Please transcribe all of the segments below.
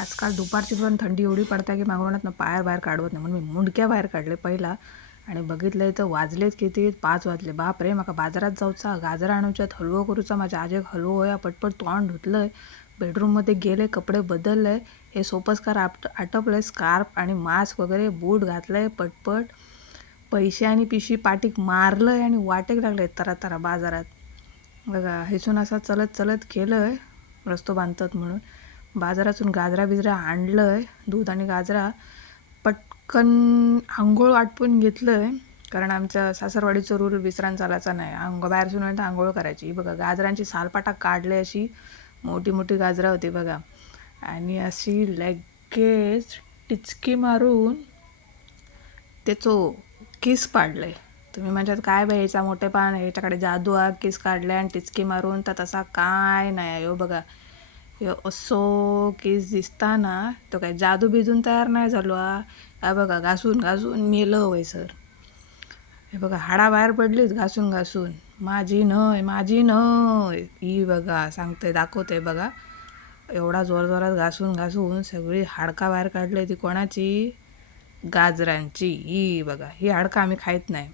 आजकाल दुपारची पण थंडी एवढी पडते की मागवण्यात पाया बाहेर काढवत नाही, म्हणून मी मुंडक्या बाहेर काढले पहिला आणि बघितलं तर वाजलेत किती 5 वाजले. बाप रे, म्हाका बाजारात जाऊचा, गाजर आणूच्यात, हलवो करूचा. माझ्या आजेक हलवो होया, पटपट तोंड धुतलंय, बेडरूममध्ये गेले, कपडे बदलले, हे सोपस्कार आटपलंय, स्कार्फ आणि मास्क वगैरे बूट घातलंय, पटपट पैसे आणि पिशी पाठीक मारलंय आणि वाटेक लागले तरा बाजारात. बघा हेसून असा चलत चलत गेलंय, रस्तो बांधतात म्हणून. बाजारातून गाजरा बिजरा आणलंय, दूध आणि गाजरा. पटकन आंघोळ आटपून घेतलंय, कारण आमच्या सासरवाडीचं रूल विसरान चालायचा नाही. बाहेर सुन तर आंघोळ करायची. बघा गाजरांची सालपाटा काढले, अशी मोठी मोठी गाजरा होती बघा, आणि अशी लगेच टिचकी मारून त्याचो किस पाडलंय. तुम्ही म्हणतात काय बाई याचा मोठेपण, याच्याकडे जादू हा, किस काढले आणि टिचकी मारून, तर तसा काय नाही. हो बघा, ह्यो असो केस दिसताना तो काय जादू बिजून तयार नाही झालो हा. बघा घासून घासून मेलं वय सर. हे बघा हाडा बाहेर पडलीच घासून घासून. माझी नय, माझी नय, ही बघा सांगते, दाखवते बघा. एवढा जोरात घासून घासून सगळी हाडका बाहेर काढली. ती कोणाची? गाजरांची. ही बघा, ही हाडका आम्ही खायत नाही,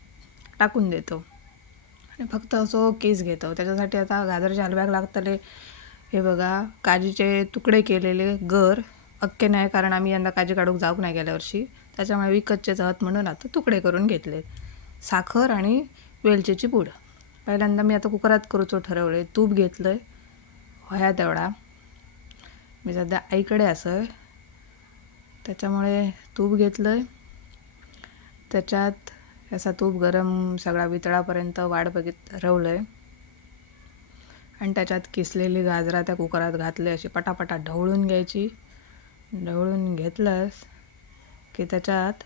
टाकून देतो आणि फक्त असो केस घेतो. त्याच्यासाठी आता गाजराच्या हलव्याक लागतले. हे बघा काजीचे तुकडे केलेले गर, अक्के नाही, कारण आम्ही यंदा काजी काढूक जाऊक नाही गेल्या वर्षी, त्याच्यामुळे विकतचेच आहात म्हणून आता तुकडे करून घेतले. साखर आणि वेलचीची पूड. पहिल्यांदा मी आता कुकरात करूचो ठरवले. तूप घेतलं आहे होया तेवढा, मी सध्या आईकडे असं, त्याच्यामुळे तूप घेतलं आहे. त्याच्यात असा तूप गरम सगळा वितळापर्यंत वाट बघित रवलं आहे, आणि त्याच्यात किसलेली गाजरा त्या कुकरात घातले. अशी पटापटा ढवळून घ्यायची. ढवळून घेतलंस की त्याच्यात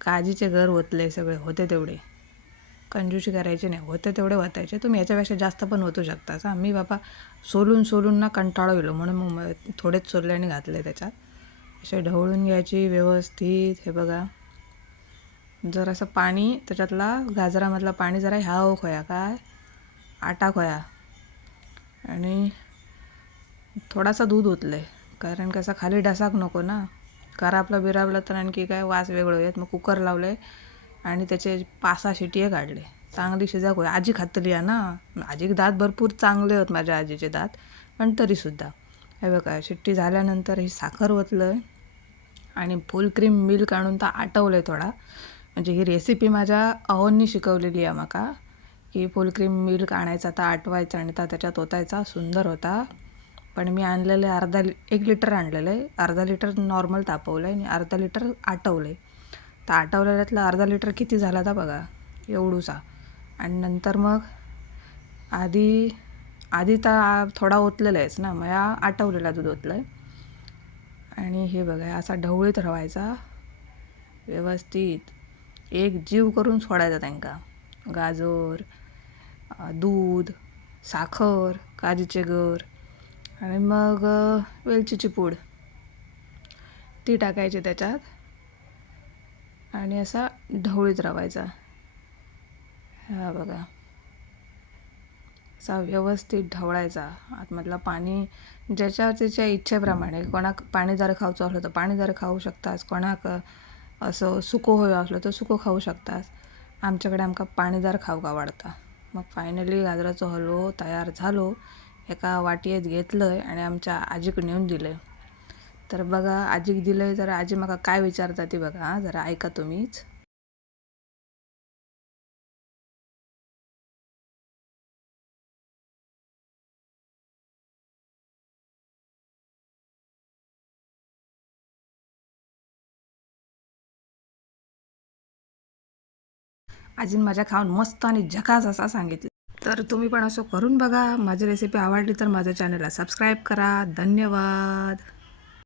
काजीचे गर ओतले, सगळे होते तेवढे, कंजूशी करायची नाही, होते तेवढे ओतायचे. तुम्ही याच्यापेक्षा जास्त पण ओतू शकता. हां, मी बाबा सोलून ना कंटाळो गेलो, म्हणून मग थोडेच सोलल्याने घातले त्याच्यात. असे ढवळून घ्यायची व्यवस्थित. हे बघा, जर असं पाणी त्याच्यातला गाजरामधला पाणी जरा ह्या खोया, काय आटा खोया, आणि थोडासा दूध ओतलं आहे, कारण कसा खाली डासाक नको ना. करापला बिराबला तर आणखी काय वास वेगळं येत. मग कुकर लावले आणि त्याचे 5-6 शिट्टे काढले. चांगली शिजाक होय. आजी खातली आहे ना, आजीक दात भरपूर चांगले होत माझ्या आजीचे दात, पण तरीसुद्धा. हे बघा शिट्टी झाल्यानंतर ही साखर ओतलं आहे आणि फुल क्रीम मिल्क आणून तर आटवलं आहे थोडा. म्हणजे ही रेसिपी माझ्या अहोंनी शिकवलेली आहे माका, की फुल क्रीम मिल्क आणायचा, तर आटवायचा आणि त्याच्यात ओतायचा. सुंदर होता. पण मी आणलेले 1 लिटर आणलेलं आहे. अर्धा लिटर नॉर्मल तापवलं आहे आणि अर्धा लिटर आटवलं आहे. तर आटवलेल्यातलं अर्धा लिटर किती झाला तर बघा, एवढूसा. आणि नंतर मग आधी तर थोडा ओतलेला आहेच ना, मग आटवलेला दूध ओतलं आहे. आणि हे बघा असा ढवळीत रवायचा व्यवस्थित, एक जीव करून सोडायचा त्यांका. गाजर, दूध, साखर, काजीचे गर आणि मग वेलचीची पूड, ती टाकायची त्याच्यात आणि असा ढवळीत रवायचा. हा बघा, असा व्यवस्थित ढवळायचा. आतमधला पाणी ज्याच्या त्याच्या इच्छेप्रमाणे, कोणाक पाणी जर खाऊचं असलं तर पाणी जर खाऊ शकतास, कोणाक असं सुको होयो असलं तर सुको खाऊ शकतास. आमच्याकडे आमका पाणीदार खाऊक आवडता. मग फायनली गाजराचो हलवो तयार झालो. एका वाटयेत घेतलं आहे आणि आमच्या आजीक नेऊन दिलं आहे. तर बघा आजीक दिलं आहे, तर आजी मला काय विचारता ती बघा, जरा ऐका तुम्हीच. आजीन माझ्या खाऊन मस्त आणि झकास असा सांगितलं. तर तुम्ही पण असं करून बघा. माझी रेसिपी आवडली तर माझ्या चॅनलला सबस्क्राईब करा. धन्यवाद.